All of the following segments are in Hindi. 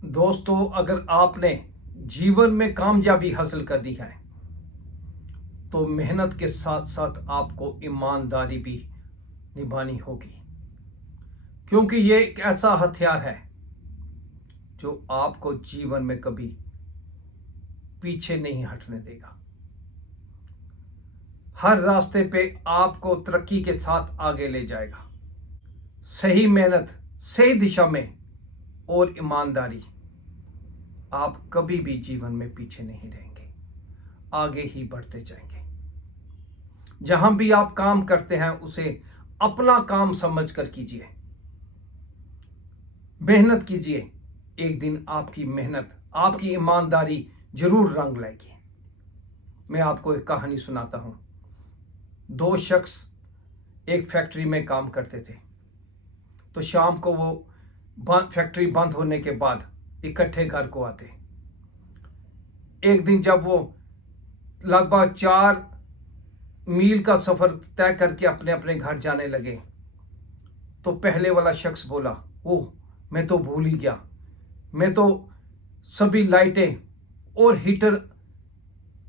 दोस्तों, अगर आपने जीवन में कामयाबी हासिल करनी है तो मेहनत के साथ साथ आपको ईमानदारी भी निभानी होगी, क्योंकि ये एक ऐसा हथियार है जो आपको जीवन में कभी पीछे नहीं हटने देगा। हर रास्ते पे आपको तरक्की के साथ आगे ले जाएगा। सही मेहनत, सही दिशा में और ईमानदारी, आप कभी भी जीवन में पीछे नहीं रहेंगे, आगे ही बढ़ते जाएंगे। जहां भी आप काम करते हैं उसे अपना काम समझकर कीजिए, मेहनत कीजिए। एक दिन आपकी मेहनत, आपकी ईमानदारी जरूर रंग लाएगी। मैं आपको एक कहानी सुनाता हूं। दो शख्स एक फैक्ट्री में काम करते थे। तो शाम को वो फैक्ट्री बंद होने के बाद इकट्ठे घर को आते। एक दिन जब वो लगभग 4 मील का सफर तय करके अपने अपने घर जाने लगे तो पहले वाला शख्स बोला, ओह, मैं तो भूल ही गया, मैं तो सभी लाइटें और हीटर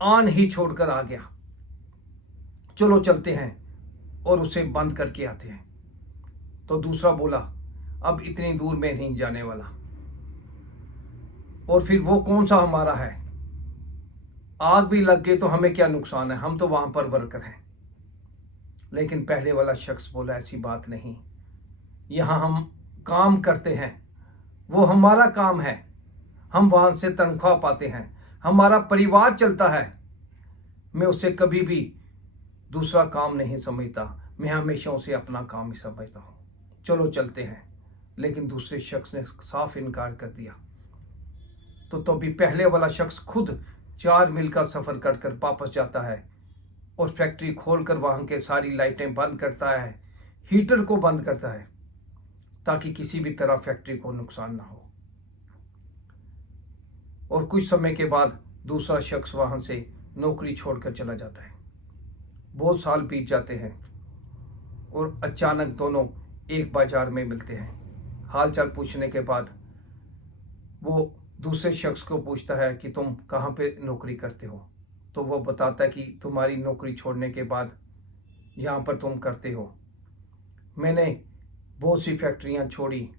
ऑन ही छोड़कर आ गया। चलो चलते हैं और उसे बंद करके आते हैं। तो दूसरा बोला, अब इतनी दूर में नहीं जाने वाला, और फिर वो कौन सा हमारा है, आग भी लग गई तो हमें क्या नुकसान है, हम तो वहां पर वर्कर हैं। लेकिन पहले वाला शख्स बोला, ऐसी बात नहीं, यहां हम काम करते हैं, वो हमारा काम है, हम वहां से तनख्वाह पाते हैं, हमारा परिवार चलता है। मैं उसे कभी भी दूसरा काम नहीं समझता, मैं हमेशा उसे अपना काम ही समझता हूं। चलो चलते हैं। लेकिन दूसरे शख्स ने साफ इनकार कर दिया। तो भी पहले वाला शख्स खुद 4 मील का सफर कर वापस जाता है और फैक्ट्री खोलकर वहां के सारी लाइटें बंद करता है, हीटर को बंद करता है, ताकि किसी भी तरह फैक्ट्री को नुकसान ना हो। और कुछ समय के बाद दूसरा शख्स वहां से नौकरी छोड़कर चला जाता है। बहुत साल बीत जाते हैं और अचानक दोनों एक बाजार में मिलते हैं। हालचाल पूछने के बाद वो दूसरे शख्स को पूछता है कि तुम कहाँ पे नौकरी करते हो। तो वो बताता है कि तुम्हारी नौकरी छोड़ने के बाद यहाँ पर तुम करते हो, मैंने बहुत सी फैक्ट्रियाँ छोड़ी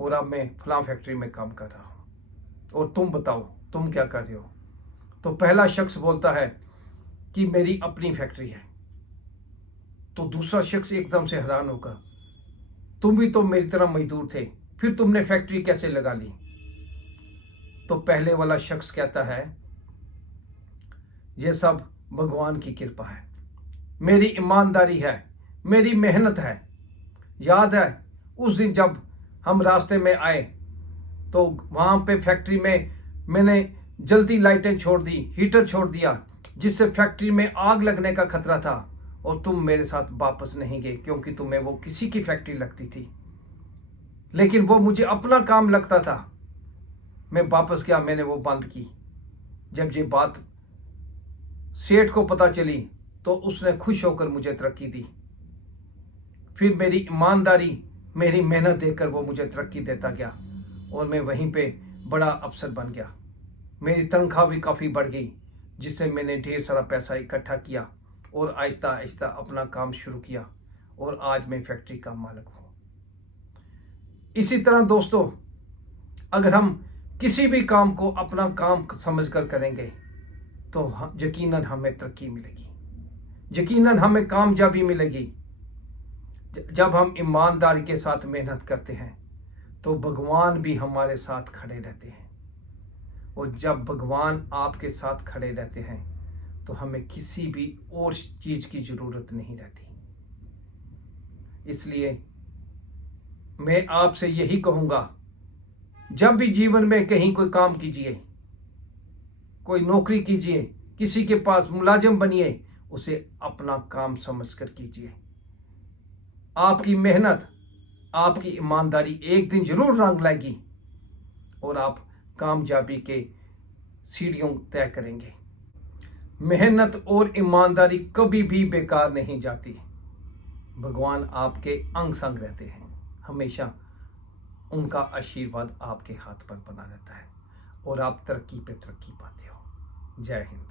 और अब मैं फलां फैक्ट्री में काम कर रहा हूँ, और तुम बताओ तुम क्या कर रहे हो। तो पहला शख्स बोलता है कि मेरी अपनी फैक्ट्री है। तो दूसरा शख्स एकदम से हैरान होकर, तुम भी तो मेरी तरह मजदूर थे, फिर तुमने फैक्ट्री कैसे लगा ली। तो पहले वाला शख्स कहता है, यह सब भगवान की कृपा है, मेरी ईमानदारी है, मेरी मेहनत है। याद है उस दिन जब हम रास्ते में आए तो वहां पे फैक्ट्री में मैंने जल्दी लाइटें छोड़ दी, हीटर छोड़ दिया, जिससे फैक्ट्री में आग लगने का खतरा था, और तुम मेरे साथ वापस नहीं गए क्योंकि तुम्हें वो किसी की फैक्ट्री लगती थी, लेकिन वो मुझे अपना काम लगता था। मैं वापस गया, मैंने वो बंद की। जब ये बात सेठ को पता चली तो उसने खुश होकर मुझे तरक्की दी। फिर मेरी ईमानदारी, मेरी मेहनत देखकर वो मुझे तरक्की देता गया और मैं वहीं पे बड़ा अफसर बन गया। मेरी तनख्वाह भी काफ़ी बढ़ गई, जिससे मैंने ढेर सारा पैसा इकट्ठा किया और आहिस्ता आहिस्ता अपना काम शुरू किया, और आज मैं फैक्ट्री का मालिक हूँ। इसी तरह दोस्तों, अगर हम किसी भी काम को अपना काम समझकर करेंगे तो यकीनन हमें तरक्की मिलेगी, यकीनन हमें कामयाबी मिलेगी। जब हम ईमानदारी के साथ मेहनत करते हैं तो भगवान भी हमारे साथ खड़े रहते हैं, और जब भगवान आपके साथ खड़े रहते हैं तो हमें किसी भी और चीज की जरूरत नहीं रहती। इसलिए मैं आपसे यही कहूंगा, जब भी जीवन में कहीं कोई काम कीजिए, कोई नौकरी कीजिए, किसी के पास मुलाजिम बनिए, उसे अपना काम समझकर कीजिए। आपकी मेहनत, आपकी ईमानदारी एक दिन जरूर रंग लाएगी और आप कामयाबी के सीढ़ियों तय करेंगे। मेहनत और ईमानदारी कभी भी बेकार नहीं जाती। भगवान आपके अंग संग रहते हैं, हमेशा उनका आशीर्वाद आपके हाथ पर बना रहता है और आप तरक्की पे तरक्की पाते हो। जय हिंद।